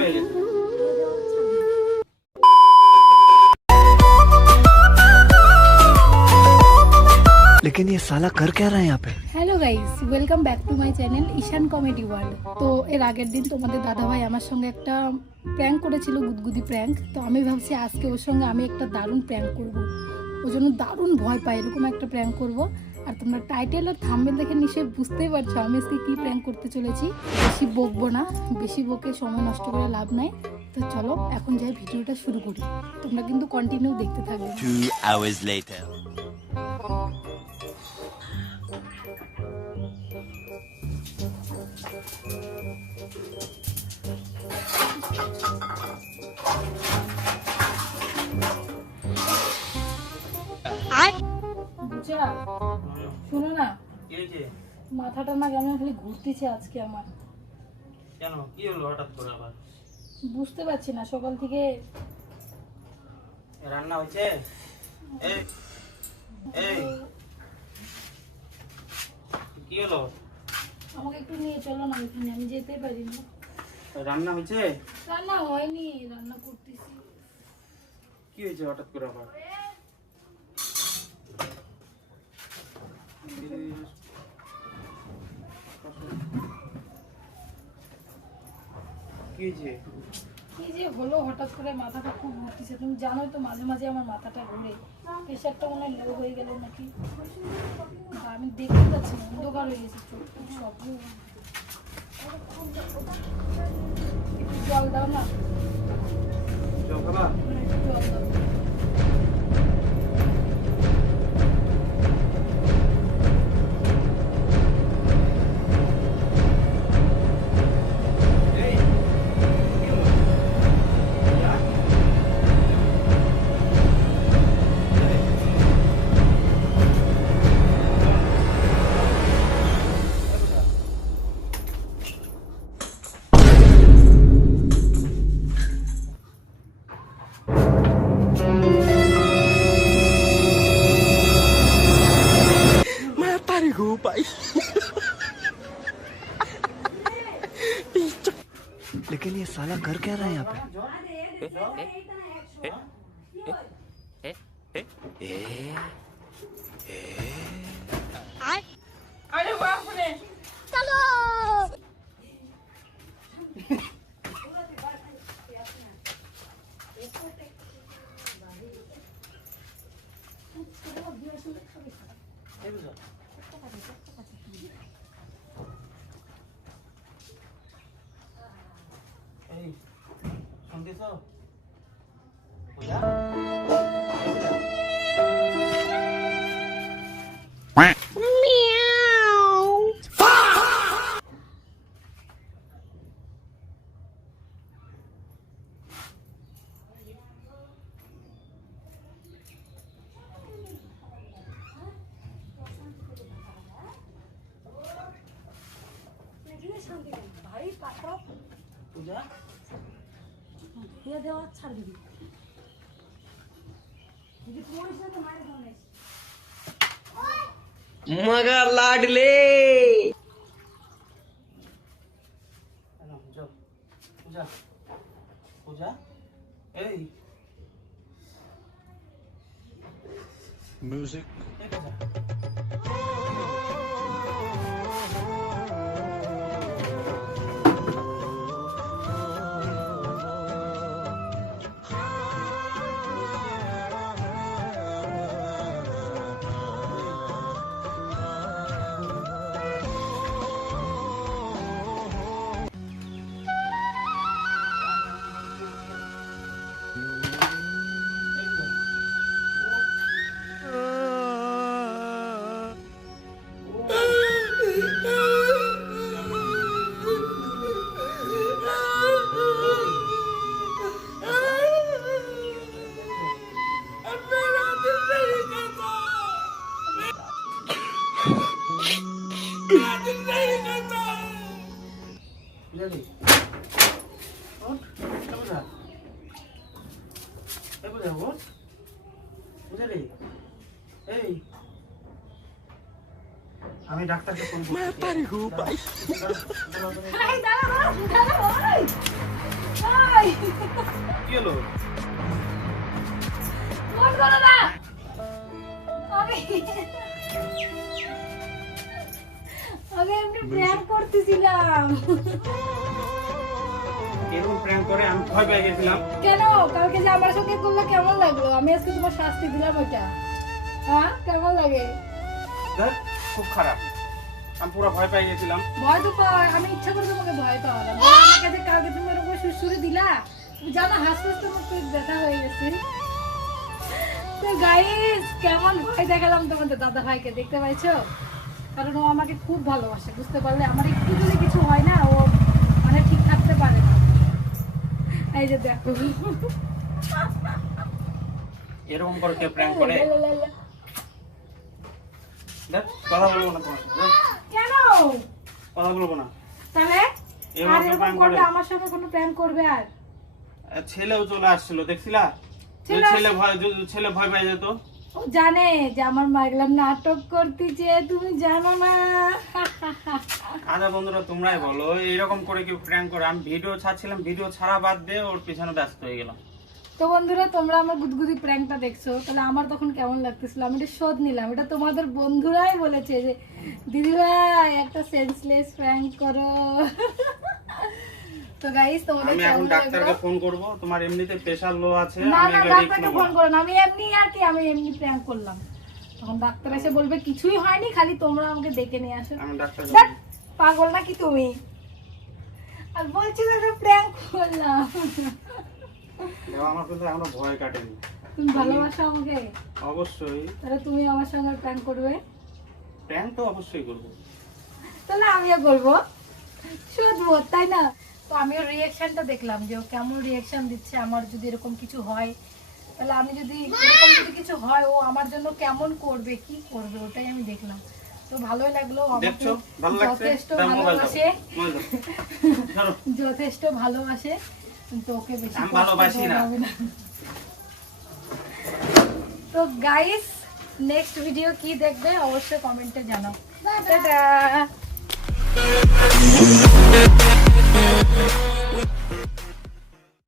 পেয়ে গেছে। लेकिन ये साला कर क्या रहा है यहाँ पे? Hello guys, welcome back to my channel Ishan comedy world. তো এর আগের দিন তোমাদের দাদাভাই আমার সঙ্গে একটা প্র্যাঙ্ক করেছিল, গুদগুদি প্র্যাঙ্ক। তো আমি ভাবছি আজকে ওর সঙ্গে আমি একটা দারুণ প্র্যাঙ্ক করব। ওর জন্য দারুণ ভয় পাই, এরকম একটা প্র্যাঙ্ক করব। আর তোমরা টাইটেল আর থাম্বনেল দেখে নিশ্চয়ই বুঝতেই পারছো আমি আজকে কী প্র্যাঙ্ক করতে চলেছি। বেশি বকবো না, বেশি বকে সময় নষ্ট করে লাভ নাই। তো চলো এখন যাই ভিডিওটা শুরু করি, তোমরা কিন্তু কন্টিনিউ দেখতে থাকবে। 2 hours later. বুঝা, শোনো না, কি হয়েছে? মাথাটা না কেমন খালি ঘুরতেছে আজকে আমার। কেন, কি হলো হঠাৎ করে আবার? বুঝতে পারছি না, সকাল থেকে রান্না হয়েছে? এই এই কি হলো? আমাকে একটু নিয়ে চলো না, এখানে আমি যেতে পারি না। রান্না হয়েছে? রান্না হয়নি, রান্না করতেছি। কি হয়েছে হঠাৎ করে আবার? কি হয়েছে? কি যে হলো হঠাৎ করে মাথাটা খুব ঘুরতেছে। তুমি জানোই তো মাঝে মাঝে আমার মাথাটা ঘুরে, প্রেশারটা মনে হয় লো হয়ে গেল নাকি। আমি দেখতে পাচ্ছি না, অন্ধকার হয়ে গেছে চোখ সব। একটু জল দাও না, জল খাবা? একটু জল দাও। এই কি হলো? ইয়া? এই, मैं तारी हूँ भाई। लेकिन ये साला कर क्या रहा है यहाँ पे? আরে বাপ রে, এই বুঝো। এই শুনতেছ? পূজা? এই পূজা? পূজা? मगर लाडले এলাম, যাও। পূজা? পূজা? এই म्यूजिक এই পূজা? এই পূজা? বুঝলি? ওঠ, এই পূজা? এই পূজা, ওঠ। বুঝলি? এই আমি ডাক্তারকে ফোন করছি। मैं तारी हूँ भाई। এই দাঁড়া, দাঁড়া, দাঁড়া, ওই। ওই কি হলো? ফোন করো না আমি এমনি প্র্যাঙ্ক করতেছিলাম। এরকম প্র্যাঙ্ক করে আমি ভয় পেয়ে গেছিলাম। কেন কালকে যে আমার সঙ্গে করলে কেমন লাগলো? আমি আজকে তোমার শাস্তি দিলাম ওইটা। হ্যাঁ কেমন লাগে? দেখ, খুব খারাপ। আমি পুরো ভয় পেয়ে গেছিলাম। ভয় তো পাওয়ার আমি ইচ্ছা করে তোমাকে ভয় পাওয়ালাম। আমার কাছে কালকে তুমি এরকম সুরসুরি দিলা, তুমি জানো হাসতে হাসতে আমার পেট ব্যথা হয়ে গেছে। তো গাইস কেমন ভয় দেখালাম তোমাদের দাদা ভাইকে, দেখতে পাইছো? কারণ ও আমাকে খুব ভালোবাসে, বুঝতে পারলে? আমার একটু যদি কিছু হয় না ও মানে ঠিক থাকতে পারে না। এই যে দেখো এরকম করে কেউ প্র্যাঙ্ক করে? দেখ, কথা বলবো না তোমার সাথে। কেন কথা বলবো না। তাহলে এরকম আর কেউ এরকম প্র্যাঙ্ক করলে করে? আমার সঙ্গে কোনো প্ল্যান করবে? আর ছেলেও চলে আসছিল, দেখছিলা? ছেলে ছেলে ভয় পেয়ে যেত। ও জানে যে আমার মাইগলাম নাটক করতেছে, তুমি জানো না? আচ্ছা বন্ধুরা, তোমরাই বলো এরকম করে কেউ প্র্যাঙ্ক করে? আমি ভিডিও ছাড়ছিলাম, ভিডিও ছাড়া বাদ দিয়ে ওর পিছনে ব্যস্ত হয়ে গেলাম। তো বন্ধুরা তোমরা আমার গুদগুদি প্র্যাঙ্কটা দেখছো, তাহলে আমার তখন কেমন লাগতেছিল? আমি এটা শোধ নিলাম। এটা তোমাদের বন্ধুরাই বলেছে যে দিদি ভাই একটা সেন্সলেস প্র্যাঙ্ক করো। তো গাইস তোমাদের আমি এখন কেমন ডাক্তারকে লাগলো? ফোন করব। তোমার এমনিতে প্রেসার লো আছে, না আমি না এগুলো রিস্ক ডাক্তারকে নেব ফোন না। করো না, আমি এমনি প্র্যাঙ্ক করলাম। তখন ডাক্তার এসে বলবে কিছুই হয়নি, খালি তোমরা আমাকে ডেকে নিয়ে আসো। আমি ডাক্তারকে দেখ, পাগল নাকি তুমি? আর বলছি যে প্র্যাঙ্ক করলাম। এবার আমার কিন্তু এখনো ভয় কাটেনি। তুমি ভালোবাসো আমাকে, অবশ্যই তাহলে তুমি আমার সঙ্গে প্র্যাঙ্ক করবে? প্র্যাঙ্ক তো অবশ্যই করব। তাহলে আমিও করবো, শুধবো, তাই না? তো আমিও রিয়াকশনটা দেখলাম যে ও কেমন রিয়াকশন দিচ্ছে। আমার যদি এরকম কিছু হয়, তাহলে আমি যদি এরকম যদি কিছু হয় ও আমার জন্য কেমন করবে, কি করবে, ওটাই আমি দেখলাম। তো ভালোই লাগলো। ও আমাকে দেখছো ভালো লাগছে? যথেষ্ট দাও মোবাইল দাও। ভালোবাসে, মোবাইল দাও। ধরো। যথেষ্ট ভালোবাসে, কিন্তু ওকে বেশি আমি কষ্ট ভালোবাসি দেওয়া না। যাবে না। তো গাইস নেক্সট ভিডিও কি দেখবে অবশ্যই কমেন্টে জানাও। টাটা।